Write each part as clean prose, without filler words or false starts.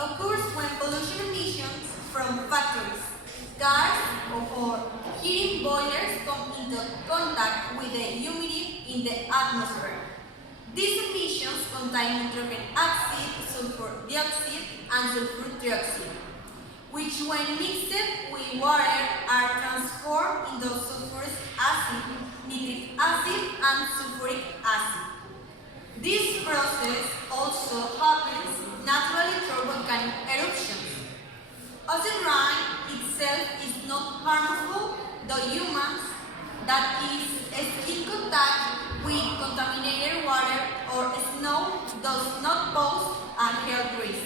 occurs when pollution emissions from factories, cars, or heating boilers come into contact with the humidity in the atmosphere. These emissions contain nitrogen oxide, sulfur dioxide, and sulfur dioxide, which when mixed with water are transformed into sulfuric acid, nitric acid, and sulfuric acid. This process also happens naturally through volcanic eruptions. Acid rain itself is not harmful to humans, that is, skin contact with contaminated water or snow does not pose a health risk.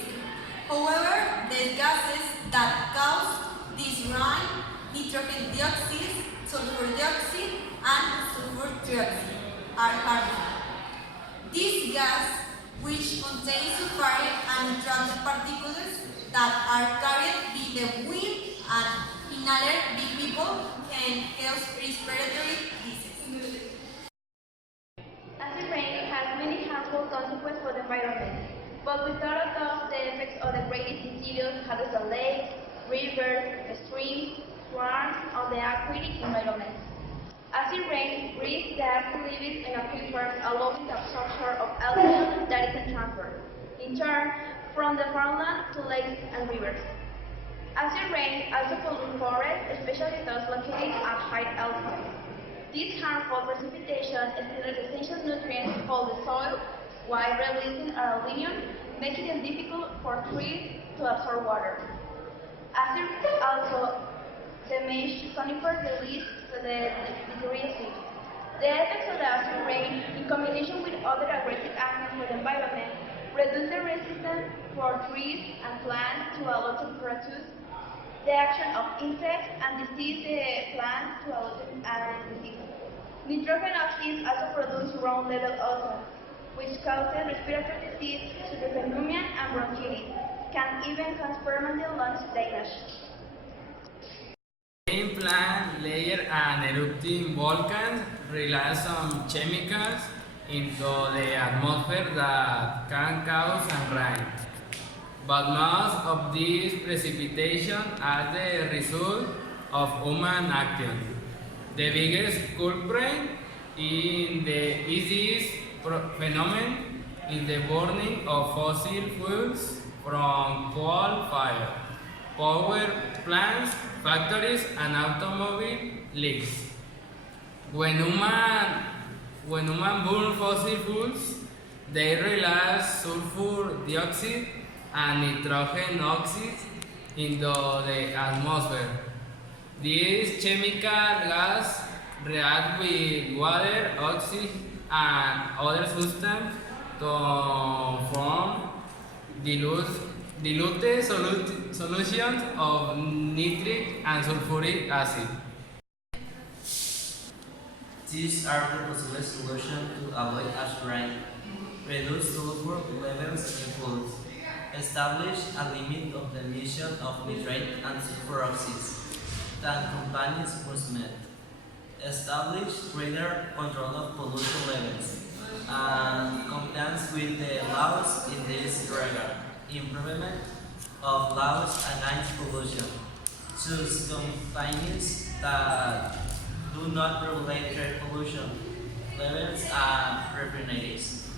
However, the gases that cause this rain, nitrogen dioxide, sulfur dioxide, and sulfur dioxide, are harmful. This gas, which contains sulfuric and nitrogen particles that are carried by the wind and inhaled by people, can cause respiratory disease. Acid rain has many harmful consequences for the environment, but we thought of the effects of the greatest interiors, such as lakes, rivers, streams, swamps, or the aquatic environment. Acid rain breaks the acid leaves in aquifers, allowing the absorption of algae that is transferred, in turn, from the farmland to lakes and rivers. Acid rain also pollutes forests, especially those located at high altitude. This harmful precipitation steals essential nutrients from the soil while releasing aluminum, making it difficult for trees to absorb water. Acid also damages conifer release to the ditheriaceae. The effects of the acid rain, in combination with other aggressive agents for the environment, reduce the resistance for trees and plants to a low temperatures, the action of insects, and disease the plants to a low disease. Nitrogen oxides also produce ground-level ozone, which causes respiratory disease, pneumonia, and bronchitis, can even cause permanent lung damage. Main plant layer and erupting volcans release some chemicals into the atmosphere that can cause rain. But most of these precipitation are the result of human action. The biggest culprit in this phenomenon is the burning of fossil fuels from coal fire, power plants, factories, and automobile leaks. When human burn fossil fuels, they release sulfur dioxide and nitrogen oxide into the atmosphere. These chemical gas react with water, oxygen, and other substances to form diluted solutions of nitric and sulfuric acid. These are the possible solutions to avoid acid rain: reduce sulfur levels in foods, establish a limit of the emission of nitrate and sulfur oxides that companies must meet, establish greater control of pollution levels, and compliance with the laws in this regard, improvement of laws against pollution, choose companies that do not regulate air pollution levels and refineries,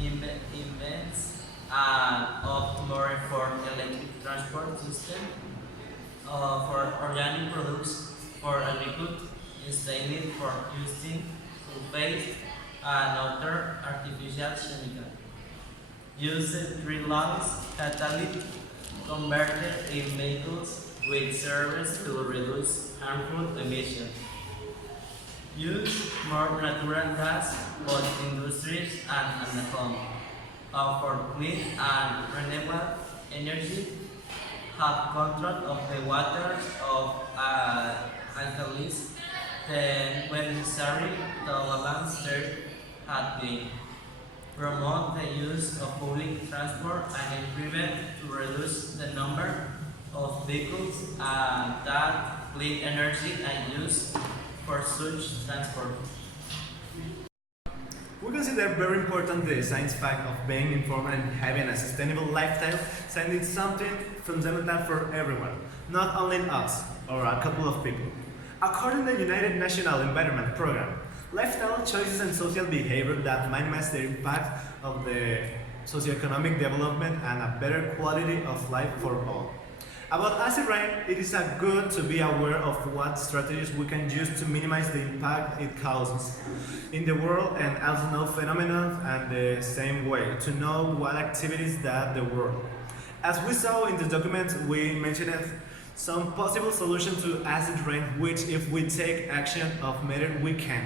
invents of more for electric transport system, for organic products, for agriculture, instead for using sulfate and other artificial chemicals. Use three laws: catalytic converter in vehicles with service to reduce harmful emissions. Use more natural gas, both industries and at the home. For clean and renewable energy. Have control of the waters of alkalis, then when necessary, to balance their heating. Promote the use of public transport and implement to reduce the number of vehicles that clean energy and use for such transport. We consider very important the science fact of being informed and having a sustainable lifestyle, since it's something fundamental for everyone, not only us or a couple of people. According to the United Nations Environment Program, lifestyle choices and social behavior that minimize the impact of the socioeconomic development and a better quality of life for all. About acid rain, it is good to be aware of what strategies we can use to minimize the impact it causes in the world and also know phenomena and the same way to know what activities that the world. As we saw in the document, we mentioned some possible solutions to acid rain which if we take action of matter we can.